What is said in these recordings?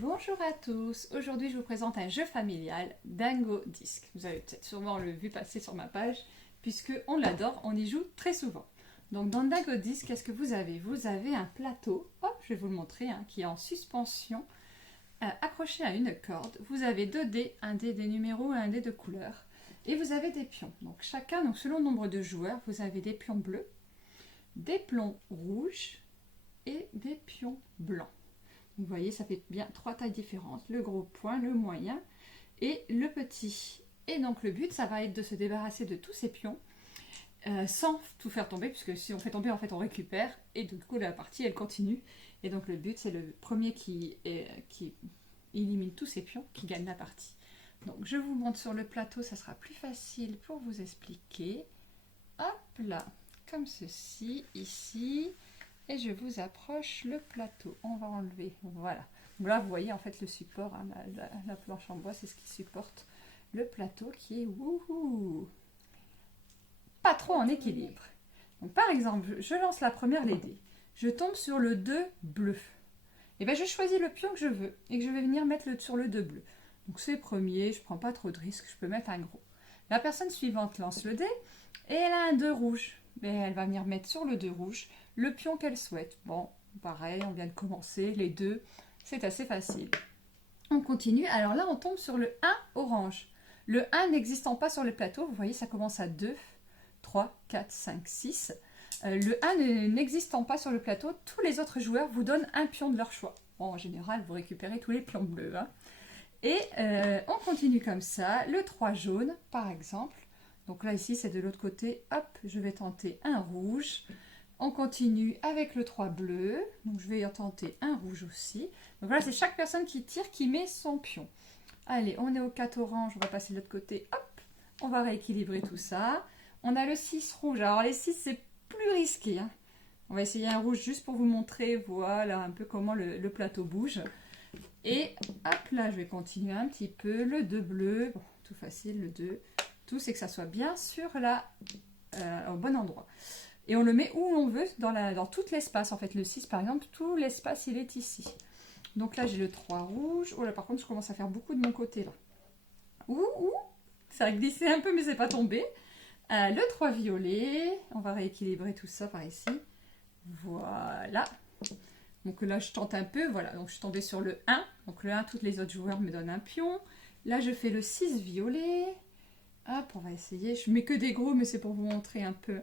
Bonjour à tous, aujourd'hui je vous présente un jeu familial, Dingo Disc. Vous avez peut-être sûrement le vu passer sur ma page, puisque on l'adore, on y joue très souvent. Donc dans Dingo Disc, qu'est-ce que vous avez? Vous avez un plateau, hop, je vais vous le montrer, qui est en suspension, accroché à une corde. Vous avez deux dés, un dé des numéros et un dé de couleur. Et vous avez des pions. Donc chacun, selon le nombre de joueurs, vous avez des pions bleus, des pions rouges et des pions blancs. Vous voyez, ça fait bien trois tailles différentes. Le gros point, le moyen et le petit. Et donc le but, ça va être de se débarrasser de tous ces pions sans tout faire tomber, puisque si on fait tomber, en fait, on récupère. Et du coup, la partie, elle continue. Et donc le but, c'est le premier qui élimine tous ces pions qui gagne la partie. Donc je vous montre sur le plateau, ça sera plus facile pour vous expliquer. Hop là, comme ceci, ici. Et je vous approche le plateau. On va enlever, voilà. Là, vous voyez en fait le support, la planche en bois, c'est ce qui supporte le plateau qui est wouhou, pas trop en équilibre. Donc par exemple, je lance la première les dés. Je tombe sur le 2 bleu. Et bien je choisis le pion que je veux et que je vais venir mettre sur le 2 bleu. Donc c'est premier, je ne prends pas trop de risques, je peux mettre un gros. La personne suivante lance le dé et elle a un 2 rouge. Mais elle va venir mettre sur le 2 rouge le pion qu'elle souhaite. Bon, pareil, on vient de commencer, les deux, c'est assez facile. On continue, alors là on tombe sur le 1 orange. Le 1 n'existant pas sur le plateau, vous voyez ça commence à 2, 3, 4, 5, 6. Le 1 n'existant pas sur le plateau, tous les autres joueurs vous donnent un pion de leur choix. Bon, en général, vous récupérez tous les pions bleus. Et on continue comme ça, le 3 jaune par exemple. Donc là ici c'est de l'autre côté, hop, je vais tenter un rouge. On continue avec le 3 bleu, donc je vais tenter un rouge aussi. Donc voilà, c'est chaque personne qui tire qui met son pion. Allez, on est au 4 orange, on va passer de l'autre côté, hop, on va rééquilibrer tout ça. On a le 6 rouge, alors les 6 c'est plus risqué. On va essayer un rouge juste pour vous montrer, voilà, un peu comment le plateau bouge. Et hop là, je vais continuer un petit peu, le 2 bleu, bon, tout facile, le 2. Tout, c'est que ça soit bien sur au bon endroit. Et on le met où on veut, dans tout l'espace. En fait, le 6, par exemple, tout l'espace, il est ici. Donc là, j'ai le 3 rouge. Oh là, par contre, je commence à faire beaucoup de mon côté, là. Ouh, ça a glissé un peu, mais c'est pas tombé. Le 3 violet. On va rééquilibrer tout ça par ici. Voilà. Donc là, je tente un peu. Voilà, donc je suis tombée sur le 1. Donc le 1, tous les autres joueurs me donnent un pion. Là, je fais le 6 violet. Hop, on va essayer. Je mets que des gros, mais c'est pour vous montrer un peu.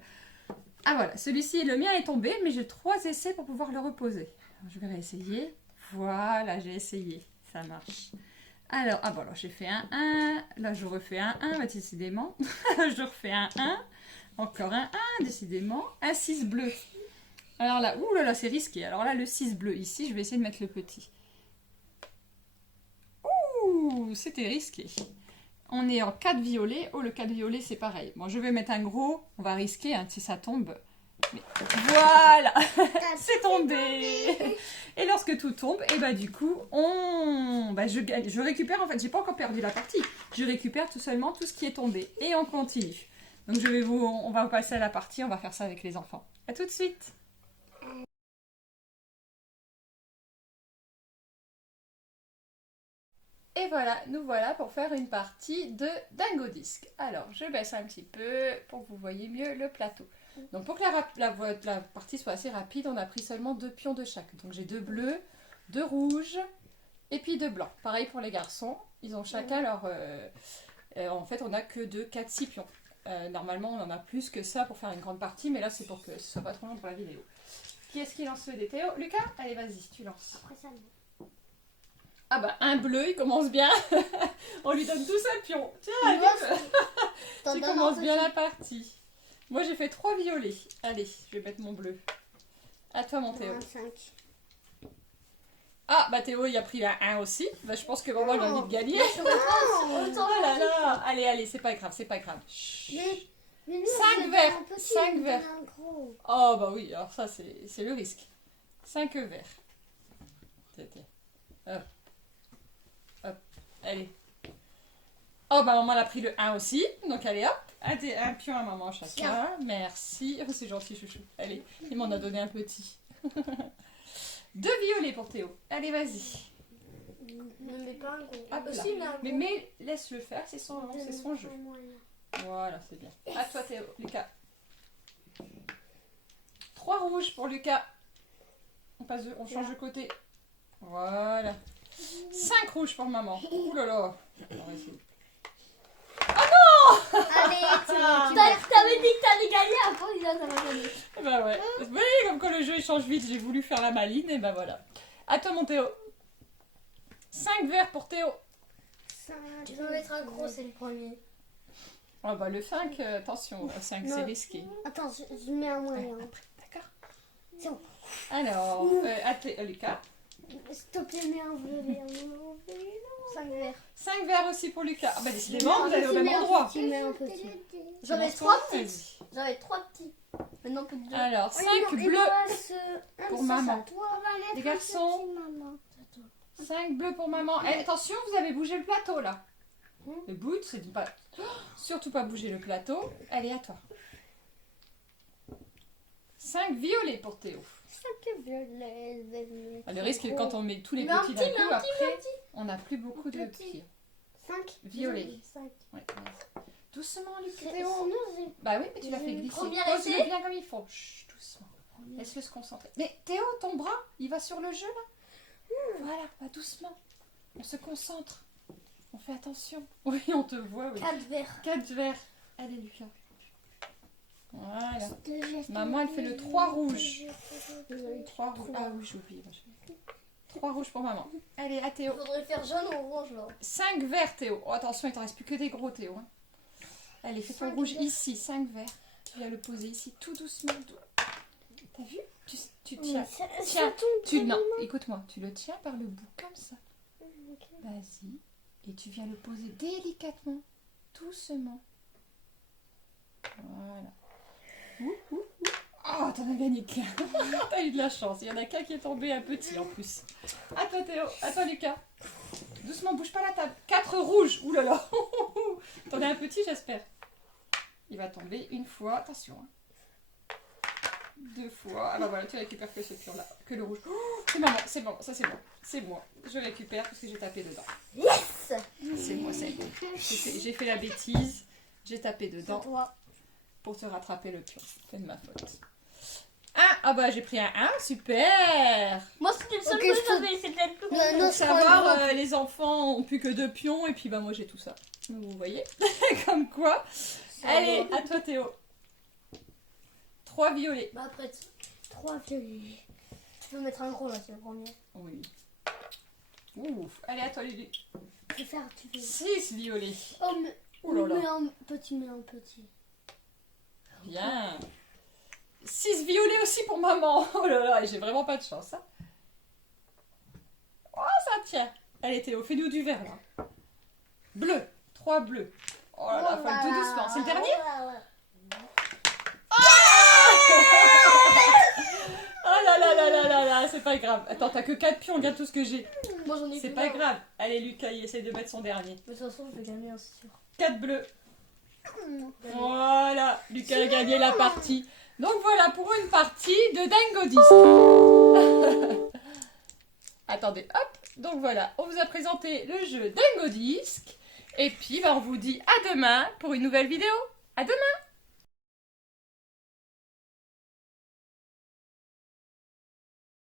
Ah voilà, celui-ci, le mien est tombé, mais j'ai 3 essais pour pouvoir le reposer. Alors, je vais réessayer. Voilà, j'ai essayé. Ça marche. Alors, ah bon, alors j'ai fait un 1. Là, je refais un 1, bah, décidément. Je refais un 1. Encore un 1, décidément. Un 6 bleu. Alors là, ouh là là, c'est risqué. Alors là, le 6 bleu ici, je vais essayer de mettre le petit. Ouh, c'était risqué. On est en 4 violets. Oh, le 4 violet, c'est pareil. Bon, je vais mettre un gros. On va risquer si ça tombe. Mais voilà, c'est tombé. Et lorsque tout tombe, et bah du coup, je récupère, en fait, j'ai pas encore perdu la partie. Je récupère tout seulement tout ce qui est tombé. Et on continue. Donc on va passer à la partie, on va faire ça avec les enfants. À tout de suite. Et voilà, nous voilà pour faire une partie de Dingo Disc. Alors, je baisse un petit peu pour que vous voyez mieux le plateau. Donc, pour que la partie soit assez rapide, on a pris seulement 2 pions de chaque. Donc, j'ai 2 bleus, 2 rouges et puis 2 blancs. Pareil pour les garçons, ils ont chacun leur... en fait, on n'a que 2, 4, 6 pions. Normalement, on en a plus que ça pour faire une grande partie, mais là, c'est pour que ce soit pas trop long pour la vidéo. Qui est-ce qui lance le dé? Théo? Lucas? Allez, vas-y, tu lances. Après ça, Ah bah un bleu, il commence bien. On lui donne tous un pion. Tiens, tu commences bien la partie. Moi j'ai fait 3 violets. Allez, je vais mettre mon bleu. À toi mon Théo. 5. Ah bah Théo il a pris la 1 aussi. Bah, je pense que maman il a envie de gagner. Autant Oh là là. Allez, c'est pas grave, c'est pas grave. Mais nous, 5 verres. 5 verres. Oh bah oui, alors ça c'est le risque. 5 verres. Hop. Hop, allez. Oh, bah maman elle a pris le 1 aussi. Donc allez hop, un pion à maman chacun. Tiens. Merci. Oh, c'est gentil chouchou. Allez, il m'en a donné un petit. 2 violets pour Théo. Allez, vas-y. Ne mets pas un gros. Hop là. Aussi, mais un gros. Mais laisse-le faire, c'est son jeu. Voilà, c'est bien. À toi Théo, Lucas. 3 rouges pour Lucas. On change de côté. Voilà. 5 rouges pour maman. Ouh là là. On va essayer. Allez, t'avais dit que t'allais gagner, après il a gagné. Bah ouais. Vous voyez comme quand le jeu il change vite, j'ai voulu faire la maline et bah voilà. À toi mon Théo. 5 verts pour Théo. Tu peux mettre un gros, c'est le premier. Oh bah le 5, attention, 5 c'est Non. risqué. Attends, je mets un moyen. Après, d'accord. C'est bon. Alors, Lucas. S'il te plaît, mets un violet. 5 verts. 5 verts aussi pour Lucas. Ah bah décidément, vous allez au même endroit. Tu mets un petit. J'en J'en ai 3 petits. J'en ai 3 petits. Maintenant plus que 2. Alors, 5 bleus pour maman. Les garçons. 5 bleus pour maman. Eh, attention, vous avez bougé le plateau là. Le bout, c'est de pas... surtout pas bouger le plateau. Allez, à toi. 5 violets pour Théo. 5 violets. Ah, le risque, c'est que quand on met tous les Mais un petits d'un petit, coup, mais un petit, après, on n'a plus beaucoup de Petit. petits. 5 Violets. 5. Ouais, ouais. Doucement, Lucas. Théo. Bah oui, mais tu l'as fait glisser. Premier Pose-le essai. bien comme il faut. Chut, doucement. Laisse-le se concentrer. Mais Théo, ton bras, il va sur le jeu là. Voilà, bah doucement. On se concentre. On fait attention. Oui, on te voit, oui. 4 verts. 4 verts. Allez, Lucas. Voilà. Maman, elle fait le 3 rouge. 3 rouges. Ah oui, j'ai oublié. 3 rouges pour maman. Allez, à Théo. Il faudrait faire jaune ou orange là. 5 verts, Théo. Oh, attention, il t'en reste plus que des gros, Théo. Hein. Allez, fais ton 5 rouge verts. ici. 5 verts. Tu viens le poser ici, tout doucement. T'as vu? Tu tiens. Tiens, non, écoute-moi. Tu le tiens par le bout, comme ça. Vas-y. Et tu viens le poser délicatement, doucement. Voilà. Oh, t'en as gagné qu'un. T'as eu de la chance. Il y en a qu'un qui est tombé un petit en plus. À toi Théo, à toi Lucas. Doucement, bouge pas la table. 4 rouges. Ouh là là. T'en as un petit, j'espère. Il va tomber une fois. Attention. 2 fois. Alors voilà, tu récupères que ce pion-là, que le rouge. Oh, c'est maman, c'est bon, ça c'est bon. C'est moi. Je récupère parce que j'ai tapé dedans. Yes. C'est moi, c'est bon. J'ai fait la bêtise. J'ai tapé dedans Toi. pour te rattraper le pion. C'est de ma faute. Ah bah j'ai pris un 1, super. Moi c'était le seul Ok, que je peux- j'avais, c'était le plus gros. Non, Pour je prends savoir, un les enfants ont plus que 2 pions et puis bah moi j'ai tout ça. Vous voyez. Comme quoi. Allez, à toi Théo. 3 violets. Bah après, 3 violets. Tu peux mettre un gros là, c'est le premier. Oui. Ouf. Allez, à toi Lulu. Je vais faire, tu veux. 6 violets. Oh, mais. Ouh là là. Mets un petit, mets un petit. Bien. 6 violets aussi pour maman. Oh là là, et j'ai vraiment pas de chance. Hein. Oh, ça tient. Allez Théo, fais-nous du vert là. Bleu. 3 bleus. Oh là là, faut aller tout doucement. C'est le dernier? Oh là là là là là là, c'est pas grave. Attends, t'as que 4 pions, regarde tout ce que j'ai. Moi j'en ai C'est plus pas d'un. grave. Allez Lucas, il essaie de mettre son dernier. Mais de toute façon, je vais gagner, hein, c'est sûr. 4 bleus. Voilà, Lucas a gagné la partie. Donc voilà pour une partie de Dingo Disc. Attendez, hop. Donc voilà, on vous a présenté le jeu Dingo Disc. Et puis bah, on vous dit à demain pour une nouvelle vidéo. À demain.